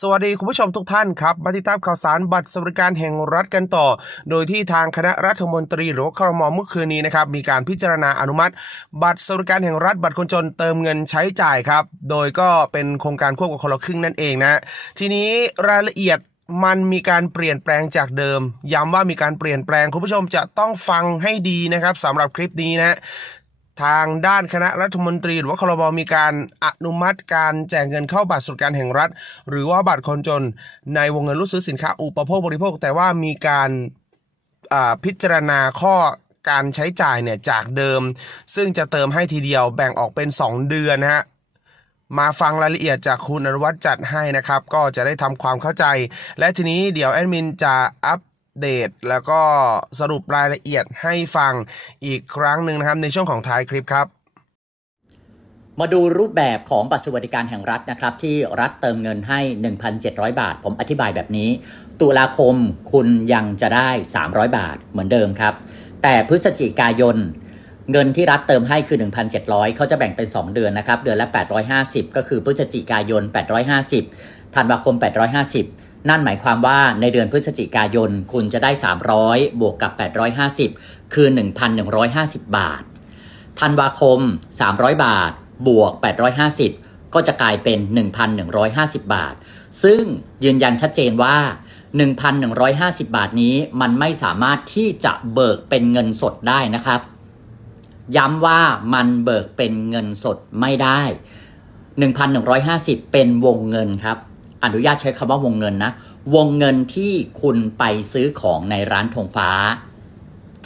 สวัสดีคุณผู้ชมทุกท่านครับมาติดตามข่าวสารบัตรสวัสดิการแห่งรัฐกันต่อ โดยที่ทางคณะรัฐมนตรีหรือครมเมื่อคืนนี้นะครับมีการพิจารณาอนุมัติ บัตรสวัสดิการแห่งรัฐบัตรคนจนเติมเงินใช้จ่ายครับ โดยก็เป็นโครงการควบกับคนละครึ่งนั่นเองนะ ทีนี้รายละเอียดมันมีการเปลี่ยนแปลงจากเดิม ย้ำว่ามีการเปลี่ยนแปลงคุณผู้ชมจะต้องฟังให้ดีนะครับสำหรับคลิปนี้นะ ทางด้านคณะรัฐมนตรี หรือว่าครมมีการอนุมัติการแจกเงินเข้าบัตรสวัสดิการแห่งรัฐ หรือว่าบัตรคนจนในวงเงินรูดซื้อสินค้าอุปโภคบริโภค แต่ว่ามีการพิจารณาข้อการใช้จ่ายเนี่ยจากเดิม ซึ่งจะเติมให้ทีเดียวแบ่งออกเป็น 2 เดือนนะฮะมาฟังรายละเอียดจากคุณอนุวัฒน์จัดให้นะครับ ก็จะได้ทำความเข้าใจ และทีนี้เดี๋ยวแอดมินจะอัป เดต แล้วก็สรุปรายละเอียดให้ฟังอีกครั้งหนึ่งนะครับในช่วงของท้ายคลิปครับมาดูรูปแบบของบัตรสวัสดิการแห่งรัฐนะครับ ที่รัฐเติมเงินให้ 1,700 บาท ผมอธิบายแบบนี้ ตุลาคมคุณยังจะได้ 300 บาทเหมือนเดิมครับ แต่พฤศจิกายน เงินที่รัฐเติมให้คือ 1,700 เขาจะแบ่งเป็น 2 เดือนนะครับ เดือนละ 850 ก็คือพฤศจิกายน 850 ธันวาคม 850 นั่นหมายความว่าในเดือนพฤศจิกายนคุณจะได้ 300 บวกกับ 850 คือ 1,150 บาท ธันวาคม 300 บาท บวก 850 ก็จะกลายเป็น 1,150 บาท ซึ่งยืนยันชัดเจนว่า 1,150 บาทนี้มันไม่สามารถที่จะเบิกเป็นเงินสดได้นะครับ ย้ำว่ามันเบิกเป็นเงินสดไม่ได้ 1,150 เป็นวงเงินครับ อนุญาตใช้คำว่าวงเงินนะ วงเงินที่คุณไปซื้อของในร้านธงฟ้า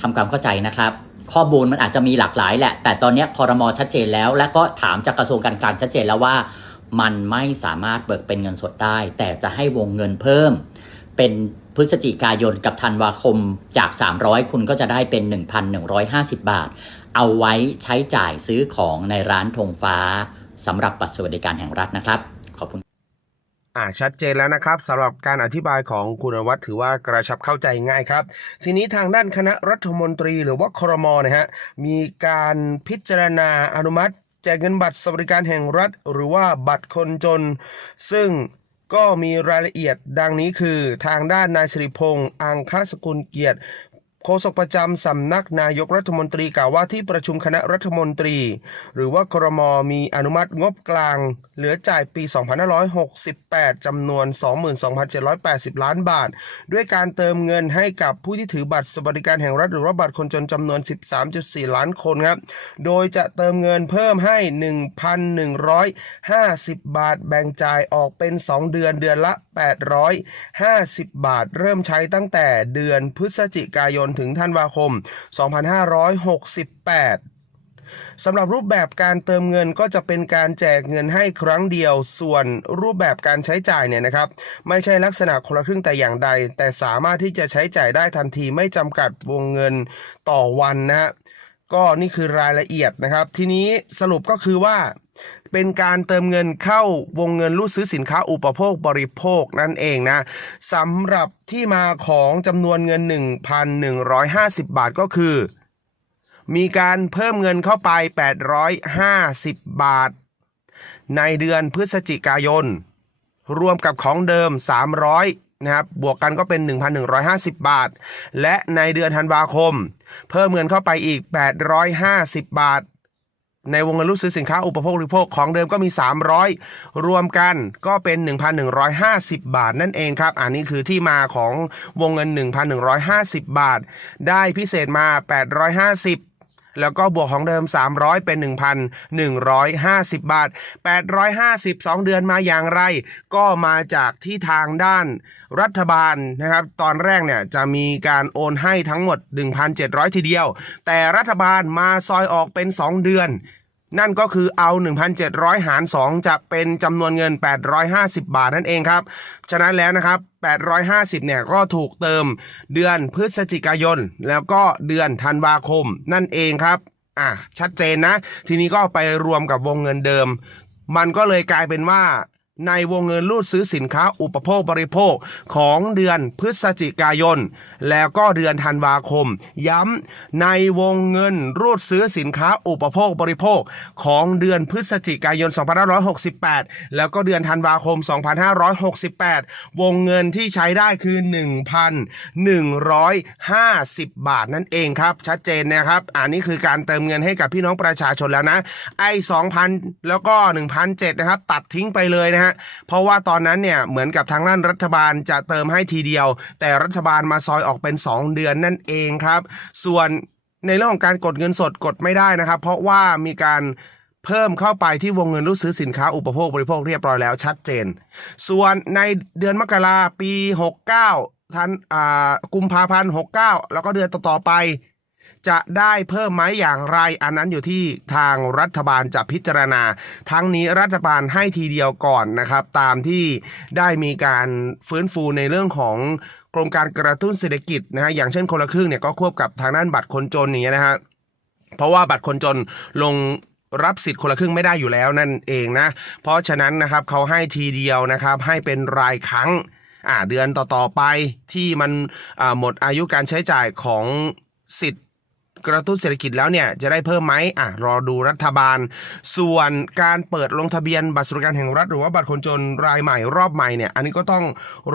ทำความเข้าใจนะครับ ข้อมูลมันอาจจะมีหลากหลายแหละ แต่ตอนนี้คอรมอชัดเจนแล้ว และก็ถามจากกระทรวงการคลังชัดเจนแล้วว่า มันไม่สามารถเบิกเป็นเงินสดได้ แต่จะให้วงเงินเพิ่ม เป็นพฤศจิกายนกับธันวาคมจาก 300 คุณก็จะได้เป็น 1,150 บาท เอาไว้ใช้จ่ายซื้อของในร้านธงฟ้าสำหรับบัตรสวัสดิการแห่งรัฐนะครับ ขอบคุณ อ่าชัดเจนแล้วนะครับสำหรับการอธิบายของคุณวัฒน์ถือว่ากระชับเข้าใจง่ายครับ ทีนี้ทางด้านคณะรัฐมนตรีหรือว่าครมนะฮะมีการพิจารณาอนุมัติ แจกเงินบัตรสวัสดิการแห่งรัฐ หรือว่าบัตรคนจน ซึ่งก็มีรายละเอียดดังนี้คือ ทางด้านนายสิริพงษ์อังคสกุลเกียรติ โฆษกประจำสำนักนายกรัฐมนตรีกล่าวว่าที่ประชุมคณะรัฐมนตรี หรือว่าครมมีอนุมัติงบกลาง เหลือจ่ายปี 2568 จำนวน 22,780 ล้านบาท ด้วยการเติมเงินให้กับผู้ที่ถือบัตรสวัสดิการแห่งรัฐหรือว่าบัตรคนจนจำนวน 13.4 ล้านคนครับ โดยจะเติมเงินเพิ่มให้ 1,150 บาทแบ่งจ่ายออกเป็น 2 เดือนเดือนละ 850 บาท เริ่มใช้ตั้งแต่เดือนพฤศจิกายนถึงธันวาคม 2568สำหรับรูปแบบการเติมเงินก็จะเป็นการแจกเงินให้ครั้งเดียว ส่วนรูปแบบการใช้จ่ายเนี่ยนะครับ ไม่ใช่ลักษณะคนละครึ่งแต่อย่างใด แต่สามารถที่จะใช้จ่ายได้ทันทีไม่จำกัดวงเงินต่อวันนะฮะก็นี่คือรายละเอียดนะครับ ทีนี้สรุปก็คือว่า เป็นการเติมเงินเข้าวงเงินรูดซื้อสินค้าอุปโภคบริโภคนั่นเองนะสำหรับที่มาของจำนวนเงิน 1,150 บาทก็คือ มีการเพิ่มเงินเข้าไป 850 บาท ในเดือนพฤศจิกายน รวมกับของเดิม 300นะครับบวกกันก็เป็น 1,150 บาท และในเดือนธันวาคม เพิ่มเงินเข้าไปอีก 850 บาท ในวงเงินรูดซื้อสินค้าอุปโภคบริโภคของเดิมก็มี 300 รวมกันก็เป็น 1,150 บาทนั่นเองครับ อันนี้คือที่มาของวงเงิน 1,150 บาท ได้พิเศษมา 850แล้วก็บวกของเดิม 300 เป็น 1,150 บาท 850 2 เดือนมาอย่างไร ก็มาจากที่ทางด้านรัฐบาลนะครับ ตอนแรกเนี่ยจะมีการโอนให้ทั้งหมด 1,700 ทีเดียว แต่รัฐบาลมาซอยออกเป็น 2 เดือน นั่นก็คือเอา 1,700 หาร 2 จะเป็นจำนวนเงิน 850 บาทนั่นเองครับ ฉะนั้นแล้วนะครับ 850 เนี่ยก็ถูกเติมเดือนพฤศจิกายน แล้วก็เดือนธันวาคมนั่นเองครับ อะ ชัดเจนนะ ทีนี้ก็ไปรวมกับวงเงินเดิม มันก็เลยกลายเป็นว่า ในวงเงินรูดซื้อสินค้าอุปโภคบริโภคของเดือนพฤศจิกายน แล้วก็เดือนธันวาคม ย้ำในวงเงินรูดซื้อสินค้าอุปโภคบริโภคของเดือนพฤศจิกายน 2568 แล้วก็เดือนธันวาคม 2568 วงเงินที่ใช้ได้คือ 1,150 บาทนั่นเองครับ ชัดเจนนะครับ อันนี้คือการเติมเงินให้กับพี่น้องประชาชนแล้วนะ ไอ้2,000 แล้วก็ 1,007นะครับ ตัดทิ้งไปเลยนะฮะเพราะว่าตอนนั้นเนี่ยเหมือนกับทางด้านรัฐบาลจะเติมให้ทีเดียว แต่รัฐบาลมาซอยออกเป็น 2 เดือนนั่นเองครับ ส่วนในเรื่องของการกดเงินสดกดไม่ได้นะครับ เพราะว่ามีการเพิ่มเข้าไปที่วงเงินรูดซื้อสินค้าอุปโภคบริโภคเรียบร้อยแล้วชัดเจน ส่วนในเดือนมกราปี 69ทันอ่ากุมภาพันธ์69 แล้วก็เดือนต่อๆไป จะได้เพิ่มไหมอย่างไร อันนั้นอยู่ที่ทางรัฐบาลจะพิจารณา ทั้งนี้รัฐบาลให้ทีเดียวก่อนนะครับ ตามที่ได้มีการฟื้นฟูในเรื่องของโครงการกระตุ้นเศรษฐกิจนะฮะอย่างเช่นคนละครึ่งเนี่ยก็ควบกับทางด้านบัตรคนจนอย่างเงี้ยนะฮะเพราะว่าบัตรคนจนลงรับสิทธิ์คนละครึ่งไม่ได้อยู่แล้วนั่นเองนะ เพราะฉะนั้นนะครับเขาให้ทีเดียวนะครับให้เป็นรายครั้งอ่าเดือนต่อๆไปที่มันหมดอายุการใช้จ่ายของสิทธิ์ กระตุ้นเศรษฐกิจแล้วเนี่ยจะได้เพิ่มไหมอะรอดูรัฐบาล ส่วนการเปิดลงทะเบียนบัตรสวัสดิการแห่งรัฐหรือว่าบัตรคนจนรายใหม่รอบใหม่เนี่ยอันนี้ก็ต้อง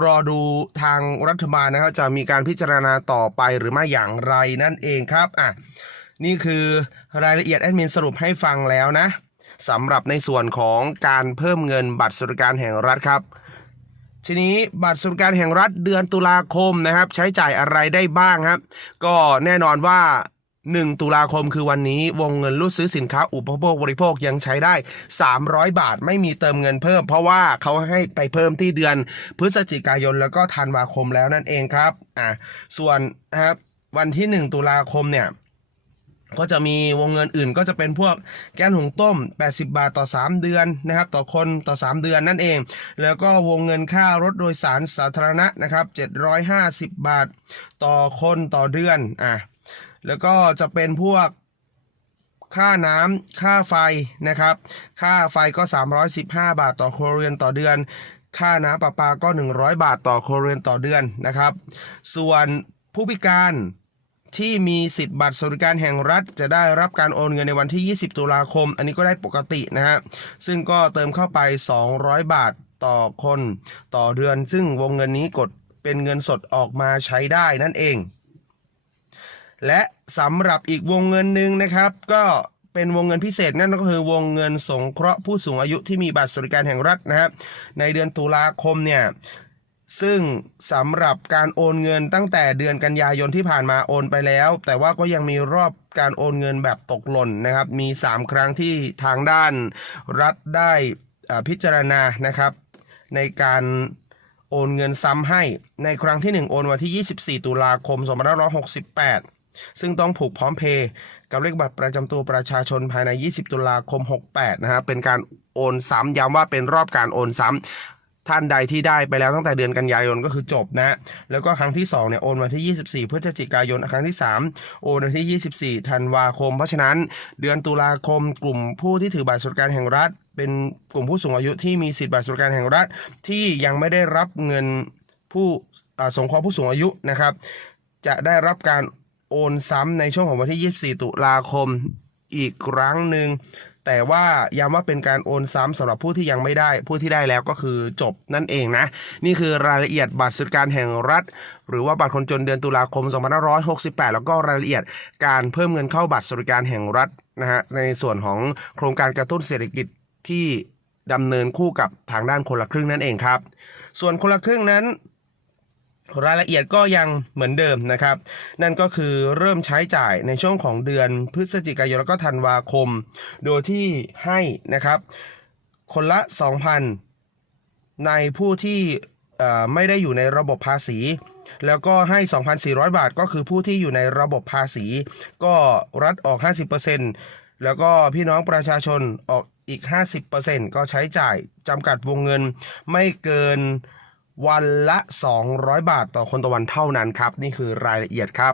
รอดูทางรัฐบาลนะครับจะมีการพิจารณาต่อไปหรือไม่อย่างไรนั่นเองครับอะนี่คือรายละเอียดแอดมินสรุปให้ฟังแล้วนะสำหรับในส่วนของการเพิ่มเงินบัตรสวัสดิการแห่งรัฐครับทีนี้บัตรสวัสดิการแห่งรัฐเดือนตุลาคมนะครับ ใช้จ่ายอะไรได้บ้างครับ ก็แน่นอนว่า 1 ตุลาคมคือวันนี้วงเงินรูดซื้อสินค้าอุปโภคบริโภคยังใช้ได้ 300 บาทไม่มีเติมเงินเพิ่ม เพราะว่าเขาให้ไปเพิ่มที่เดือนพฤศจิกายนแล้วก็ธันวาคมแล้วนั่นเองครับอะส่วนนะครับวันที่ 1 ตุลาคมเนี่ยก็จะมีวงเงินอื่นก็จะเป็นพวกแก้นหุงต้ม 80 บาทต่อ 3 เดือนนะครับ ต่อคนต่อ 3 เดือนนั่นเอง แล้วก็วงเงินค่ารถโดยสารสาธารณะนะครับ 750 บาทต่อคนต่อเดือนอะ แล้วก็จะเป็นพวกค่าน้ำค่าไฟนะครับ ค่าไฟก็ 315 บาทต่อครัวเรือนต่อเดือน ค่าน้ำประปาก็ 100 บาทต่อครัวเรือนต่อเดือนนะครับ ส่วนผู้พิการที่มีสิทธิ์บัตรสวัสดิการแห่งรัฐ จะได้รับการโอนเงินในวันที่ 20 ตุลาคม อันนี้ก็ได้ปกตินะฮะ ซึ่งก็เติมเข้าไป 200 บาทต่อคนต่อเดือน ซึ่งวงเงินนี้กดเป็นเงินสดออกมาใช้ได้นั่นเอง และสำหรับอีกวงเงินหนึ่งนะครับ ก็เป็นวงเงินพิเศษนั่นก็คือวงเงินสงเคราะห์ผู้สูงอายุที่มีบัตรสวัสดิการแห่งรัฐนะครับในเดือนตุลาคมเนี่ยซึ่งสำหรับการโอนเงินตั้งแต่เดือนกันยายนที่ผ่านมาโอนไปแล้ว แต่ว่าก็ยังมีรอบการโอนเงินแบบตกหล่นนะครับ มี 3 ครั้งที่ทางด้านรัฐได้พิจารณานะครับ ในการโอนเงินซ้ำให้ในครั้งที่ 1 โอนวันที่ 24 ตุลาคม 2568 ซึ่งต้องผูกพร้อมเพย์กับเลขบัตรประจำตัวประชาชนภายใน 20 ตุลาคม 68 นะครับเป็นการโอนซ้ำย้ำว่าเป็นรอบการโอนซ้ำท่านใดที่ได้ไปแล้วตั้งแต่เดือนกันยายนก็คือจบนะแล้วก็ครั้งที่2เนี่ยโอนวันที่ 24 พฤศจิกายน ครั้งที่ 3 โอนวันที่ 24 ธันวาคม เพราะฉะนั้นเดือนตุลาคมกลุ่มผู้ที่ถือบัตรสวัสดิการแห่งรัฐ เป็นกลุ่มผู้สูงอายุที่มีสิทธิบัตรสวัสดิการแห่งรัฐ ที่ยังไม่ได้รับเงินผู้สงเคราะห์ผู้สูงอายุนะครับ จะได้รับการ โอนซ้ำในช่วงของวันที่ 24 ตุลาคมอีกครั้งหนึ่งแต่ว่าย้ำว่าเป็นการโอนซ้ำสำหรับผู้ที่ยังไม่ได้ ผู้ที่ได้แล้วก็คือจบนั่นเองนะ นี่คือรายละเอียดบัตรสวัสดิการแห่งรัฐ หรือว่าบัตรคนจนเดือนตุลาคม 2568 แล้วก็รายละเอียดการเพิ่มเงินเข้าบัตรสวัสดิการแห่งรัฐนะฮะในส่วนของโครงการกระตุ้นเศรษฐกิจที่ดำเนินคู่กับทางด้านคนละครึ่งนั่นเองครับ ส่วนคนละครึ่งนั้น รายละเอียดก็ยังเหมือนเดิมนะครับ นั่นก็คือเริ่มใช้จ่ายในช่วงของเดือนพฤศจิกายนแล้วก็ธันวาคม โดยที่ให้นะครับ คนละ 2,000 ในผู้ที่ไม่ได้อยู่ในระบบภาษี แล้วก็ให้ 2,400 บาทก็คือผู้ที่อยู่ในระบบภาษี ก็รัฐออก 50%แล้วก็พี่น้องประชาชนออกอีก 50%ก็ใช้จ่ายจำกัดวงเงินไม่เกิน วันละ 200 บาทต่อคนต่อวันเท่านั้นครับ นี่คือรายละเอียดครับ